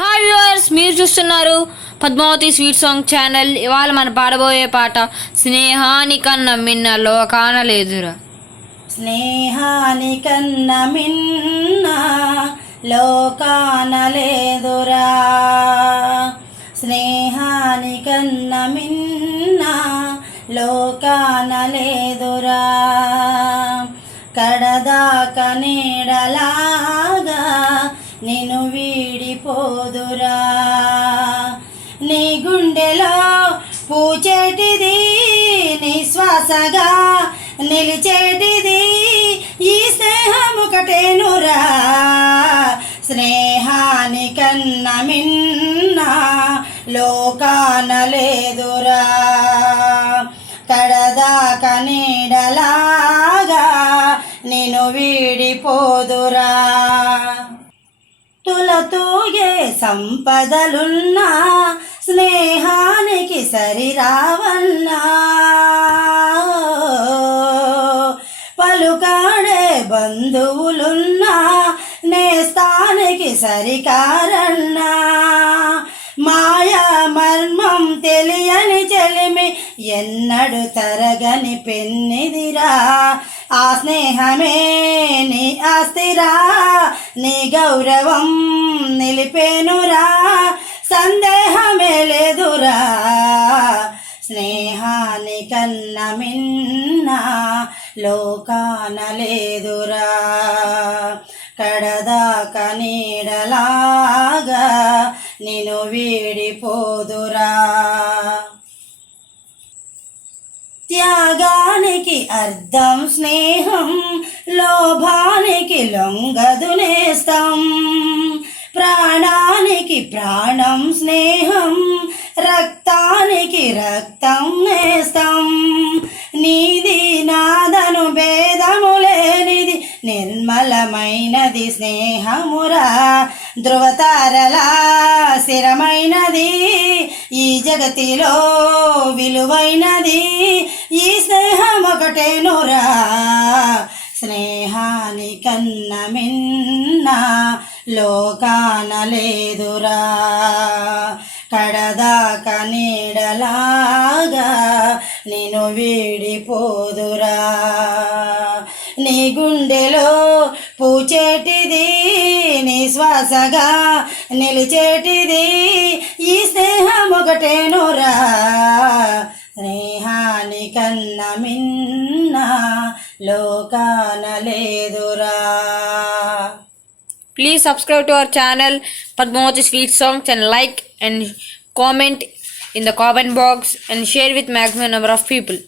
Hi viewers, మీరు చూస్తున్నారు Padmavati sweet song channel. ఇవాళ మన పాడబోయే పాట స్నేహానికన్నా మిన్న లోకాన లేదురా. స్నేహానికన్నా మిన్న లోకాన లేదురా. స్నేహానికన్నా మిన్న లోకాన లేదురా. కడదాక నీడలాగా నిన్ను వీడిపోదురా. నీ గుండెలో పూచేటిది, నీ శ్వాసగా నిలిచేటిది ఈ స్నేహం ఒకటేనురా. స్నేహానికన్నా మిన్న లోకాన లేదురా. కడదాక నీడలాగా నిన్ను వీడిపోదురా. తులతూగే సంపదలున్నా స్నేహానికి సరిరావన్నా. పలుకాడే బంధువులున్నా నేస్తానికి సరికారన్నా. మాయా మర్మం తెలియని చెలిమి ఎన్నడు తరగని పెన్నిదిరా. ఆ స్నేహమే నీ ఆస్తిరా, నీ గౌరవం నిలిపేనురా. సందేహమే లేదురా. స్నేహానికన్నా మిన్న లోకాన లేదురా. కడదాక నీడలాగా నిన్ను వీడిపోదురా. త్యాగానికి అర్థం స్నేహం, లోభానికి లొంగదు నేస్తం. ప్రాణానికి ప్రాణం స్నేహం, రక్తానికి రక్తం నేస్తం. నీది నాదను భేదము లేనిది నిర్మలమైనది స్నేహమురా. ధృవతారలా స్థిరమైనది ఈ జగతిలో విలువైనది ఈ స్నేహం ఒకటేనురా. స్నేహానికన్నా మిన్న లోకాన లేదురా. కడదాక నీడలాగా నిన్ను వీడిపోదురా. నీ గుండెలో పూచేటిది, నీ శ్వాసగా నిలిచేటిది ఈ స్నేహం ఒకటేనురా. స్నేహానికన్నా మిన్న లోకాన లేదురా. Please subscribe to our channel Padmavati Sweet Songs and like and comment in the comment box and share with maximum number of people.